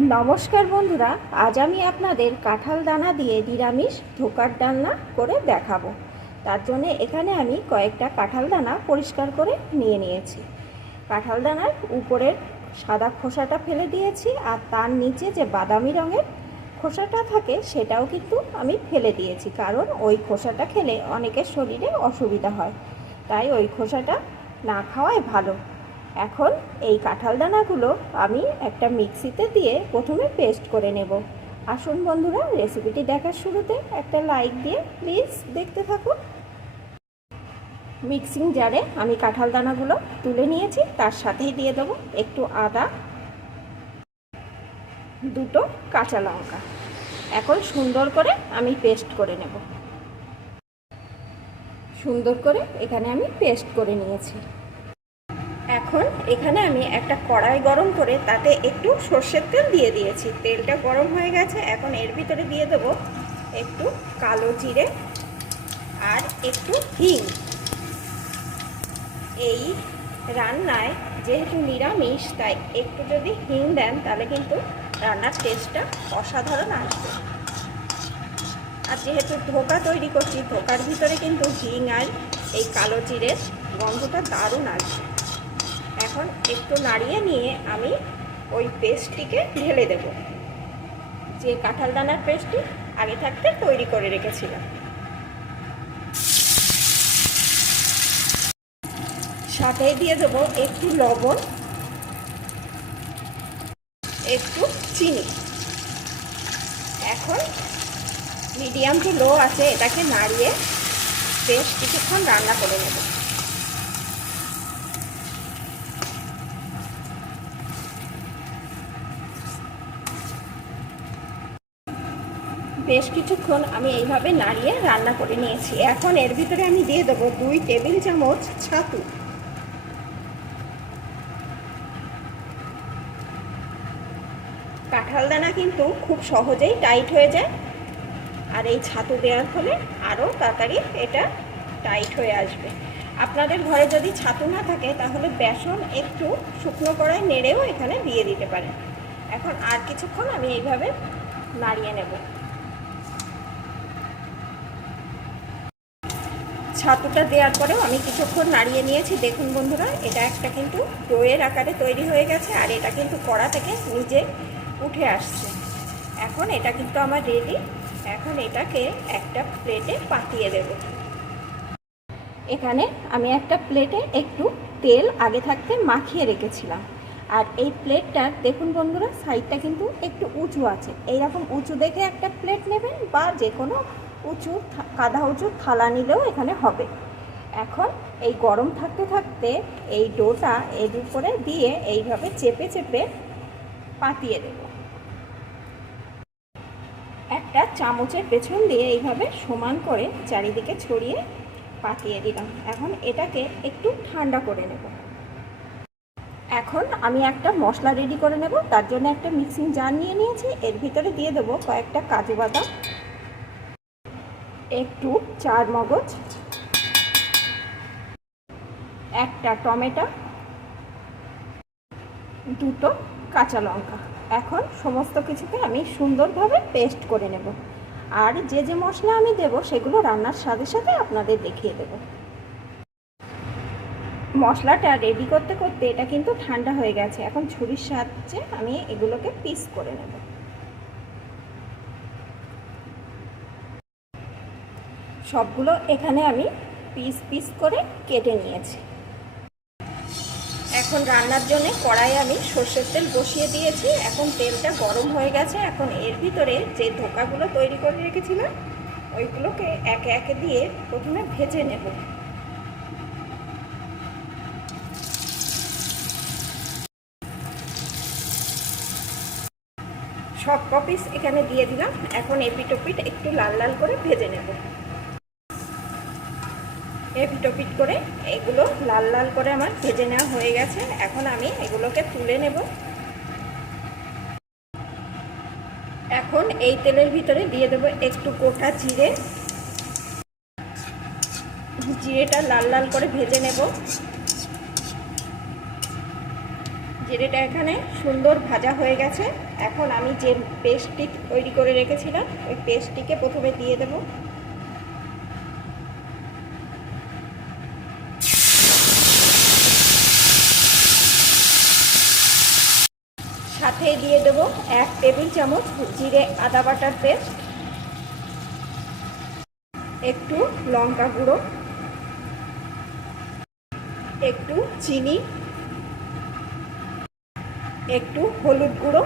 নমস্কার বন্ধুরা, আজ আমি আপনাদের কাঁঠাল দানা দিয়ে নিরামিষ ধোকার ডালনা করে দেখাবো। তার জন্য এখানে আমি কয়েকটা কাঁঠাল দানা পরিষ্কার করে নিয়ে নিয়েছি। কাঁঠাল দানার উপরের সাদা খোসাটা ফেলে দিয়েছি আর তার নিচে যে বাদামি রঙের খোসাটা থাকে সেটাও কিন্তু আমি ফেলে দিয়েছি, কারণ ওই খোসাটা খেলে অনেকের শরীরে অসুবিধা হয়। তাই ওই খোসাটা না খাওয়াই ভালো। এখন এই কাঁঠাল দানাগুলো আমি একটা মিক্সিতে দিয়ে প্রথমে পেস্ট করে নেব। আসুন বন্ধুরা, রেসিপিটি দেখার শুরুতে একটা লাইক দিয়ে প্লিজ দেখতে থাকুন। মিক্সিং জারে আমি কাঁঠাল দানাগুলো তুলে নিয়েছি, তার সাথেই দিয়ে দেবো একটু আদা, দুটো কাঁচা লঙ্কা। এখন সুন্দর করে আমি পেস্ট করে নেব। সুন্দর করে এখানে আমি পেস্ট করে নিয়েছি। এখন এখানে আমি একটা কড়াই গরম করে তাতে একটু সর্ষের তেল দিয়ে দিয়েছি। তেলটা গরম হয়ে গেছে, এখন এর ভিতরে দিয়ে দেবো একটু কালো জিরে আর একটু হিং। এই রান্নায় যেহেতু নিরামিষ, তাই একটু যদি হিং দেন, তাহলে কিন্তু রান্নার টেস্টটা অসাধারণ আসবে। আর যেহেতু ধোকা তৈরি করছি, ধোকার ভিতরে কিন্তু হিং আর এই কালো জিরের গন্ধটা দারুণ আসবে। এখন একটু নাড়িয়ে নিয়ে আমি ওই পেস্টটিকে ঢেলে দেব। যে কাঁঠাল দানার পেস্টটি আগে থাকতে তৈরি করে রেখেছিলাম। সাথে দিয়ে দেবো একটু লবণ, একটু চিনি। এখন মিডিয়াম টু লো আছে, এটাকে নাড়িয়ে বেশ কিছুক্ষণ রান্না করে নেব। বেশ কিছুক্ষণ আমি এইভাবে নাড়িয়ে রান্না করে নিয়েছি। এখন এর ভিতরে আমি দিয়ে দেবো দুই টেবিল চামচ ছাতু। কাঁঠাল দানা কিন্তু খুব সহজেই টাইট হয়ে যায়। আর এই ছাতু দেওয়ার ফলে আরও তাড়াতাড়ি এটা টাইট হয়ে আসবে। আপনাদের ঘরে যদি ছাতু না থাকে, তাহলে বেসন একটু শুকনো কড়াই নেড়েও এখানে দিয়ে দিতে পারেন। এখন আর কিছুক্ষণ আমি এইভাবে নাড়িয়ে নেব। ছাতুটা দেওয়ার পরেও আমি কিছুক্ষণ নাড়িয়ে নিয়েছি। দেখুন বন্ধুরা, এটা একটা কিন্তু দইয়ের আকারে তৈরি হয়ে গেছে আর এটা কিন্তু কড়া থেকে নিজে উঠে আসছে। এখন এটা কিন্তু আমার রেডি এখন এটাকে একটা প্লেটে পাতিয়ে দেব। এখানে আমি একটা প্লেটে একটু তেল আগে থাকতে মাখিয়ে রেখেছিলাম। আর এই প্লেটটার দেখুন বন্ধুরা সাইডটা কিন্তু একটু উঁচু আছে। এইরকম উঁচু দেখে একটা প্লেট নেবেন বা যে কোনো উঁচু কাদা উঁচু থালা নিলেও এখানে হবে। এখন এই গরম থাকতে থাকতে এই ডোটা এর উপরে দিয়ে এইভাবে চেপে চেপে পাতিয়ে দেব। একটা চামচের পেছন দিয়ে এইভাবে সমান করে চারিদিকে ছড়িয়ে পাতিয়ে দিলাম। এখন এটাকে একটু ঠান্ডা করে নেব। এখন আমি একটা মশলা রেডি করে নেব। তার জন্য একটা মিক্সিং জার নিয়ে নিয়েছি। এর ভিতরে দিয়ে দেবো কয়েকটা কাজু বাদাম। একটু চার মগজ, একটা টমেটো, দুটো কাঁচা লঙ্কা। এখন সমস্ত কিছুকে আমি সুন্দরভাবে পেস্ট করে নেব। আর যে যে মশলা আমি দেব, সেগুলো রান্নার সাথে সাথে আপনাদের দেখিয়ে দেব। মশলাটা রেডি করতে করতে এটা কিন্তু ঠান্ডা হয়ে গেছে। এখন ছুরির সাহায্যে আমি এগুলোকে পিস করে নেব। সবগুলো এখানে আমি পিস পিস করে কেটে নিয়েছি। এখন রান্নার জন্য কড়াই আমি সর্ষের তেল বসিয়ে দিয়েছি। এখন তেলটা গরম হয়ে গেছে। এখন এর ভিতরে যে ধোকাগুলো তৈরি করে রেখেছিলাম, ওইগুলোকে একে একে দিয়ে প্রথমে ভেজে নেব। সব কপিস এখানে দিয়ে দিলাম। এখন এপিটোপিট একটু লাল লাল করে ভেজে নেব। এপিটোপিট করে এগুলো লাল লাল করে আমার ভেজে নেওয়া হয়ে গেছে। এখন আমি এগুলোকে তুলে নেব। এখন এই তেলের ভিতরে দিয়ে দেবো একটু গোটা জিরে। জিরেটা লাল লাল করে ভেজে নেব। জিরেটা এখানে সুন্দর ভাজা হয়ে গেছে। এখন আমি যে পেস্টটি তৈরি করে রেখেছিলাম, ওই পেস্টটিকে প্রথমে দিয়ে দেব। সাথে দিয়ে দেব এক টেবিল চামচ জিরে আদা বাটার পেস্ট, একটু লঙ্কা গুঁড়ো, একটু চিনি, একটু হলুদ গুঁড়ো,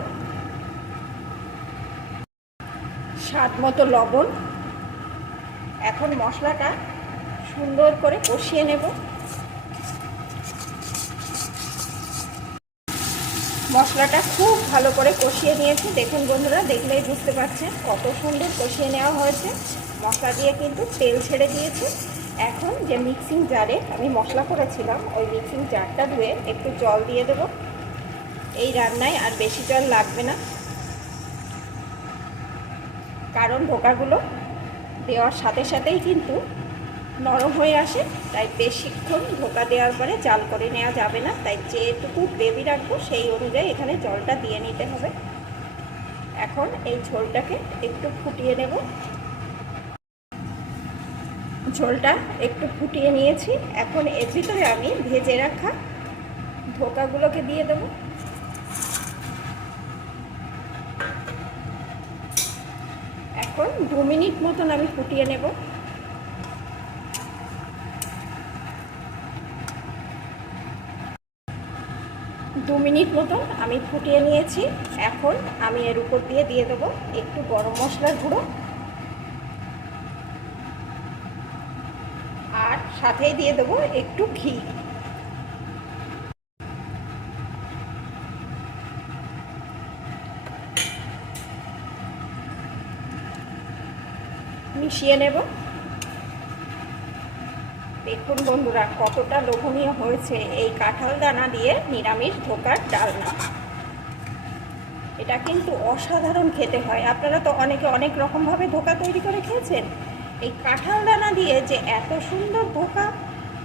স্বাদ মতো লবণ। এখন মশলাটা সুন্দর করে কষিয়ে নেব। মশলাটা খুব ভালো করে কষিয়ে নিয়েছি। দেখুন বন্ধুরা, দেখলেই বুঝতে পারছেন কত সুন্দর কষিয়ে নেওয়া হয়েছে। মশলা দিয়ে কিন্তু তেল ছেড়ে দিয়েছে। এখন যে মিক্সিং জারে আমি মশলা করেছিলাম, ওই মিক্সিং জারটা ধুয়ে একটু জল দিয়ে দেব। এই রান্নায় আর বেশি জল লাগবে না। কারণ ধোকাগুলো দেওয়ার সাথে সাথেই কিন্তু নরম হয়ে আসে, তাই বেশিক্ষণ ধোকা দেওয়ার পরে জাল করে নেওয়া যাবে না। তাই যেটুকু গ্রেভি রাখব, সেই অনুযায়ী এখানে জলটা দিয়ে নিতে হবে। এখন এই ঝোলটাকে একটু ফুটিয়ে নেব। ঝোলটা একটু ফুটিয়ে নিয়েছি। এখন এর ভিতরে আমি ভেজে রাখা ধোকাগুলোকে দিয়ে দেব। এখন দু মিনিট মতন আমি ফুটিয়ে নেব। দু মিনিট মতন আমি ফুটিয়ে নিয়েছি। এখন আমি এর উপর দিয়ে দিয়ে দেবো একটু গরম মশলার গুঁড়ো। আর সাথেই দিয়ে দেবো একটু ঘি। মিশিয়ে নেব। দেখুন বন্ধুরা, কতটা লোভনীয় হয়েছে এই কাঁঠাল দানা দিয়ে নিরামিষ ধোকার ডালনা। এটা কিন্তু অসাধারণ খেতে হয়। আপনারা তো অনেকে অনেক রকমভাবে ধোকা তৈরি করে খেয়েছেন। এই কাঁঠাল দানা দিয়ে যে এত সুন্দর ধোকা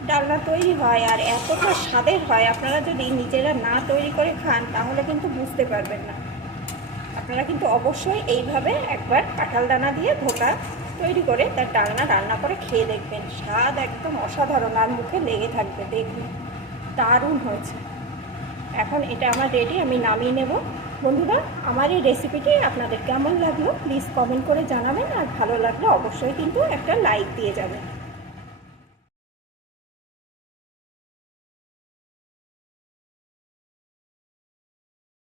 ডালনা তৈরি হয় আর এতটা স্বাদের হয়, আপনারা যদি নিজেরা না তৈরি করে খান, তাহলে কিন্তু বুঝতে পারবেন না। আপনারা কিন্তু অবশ্যই এইভাবে একবার কাঁঠাল দানা দিয়ে ধোকা তৈরি করে তার ডালনা রান্না করে খেয়ে দেখবেন। স্বাদ একদম অসাধারণ আর মুখে লেগে থাকবে দেখুন দারুণ হয়েছে। এখন এটা আমার রেডি আমি নামিয়ে নেব। বন্ধুরা, আমার এই রেসিপিটি আপনাদের কেমন লাগল? প্লিজ কমেন্ট করে জানাবেন আর ভালো লাগলে অবশ্যই কিন্তু একটা লাইক দিয়ে যাবেন।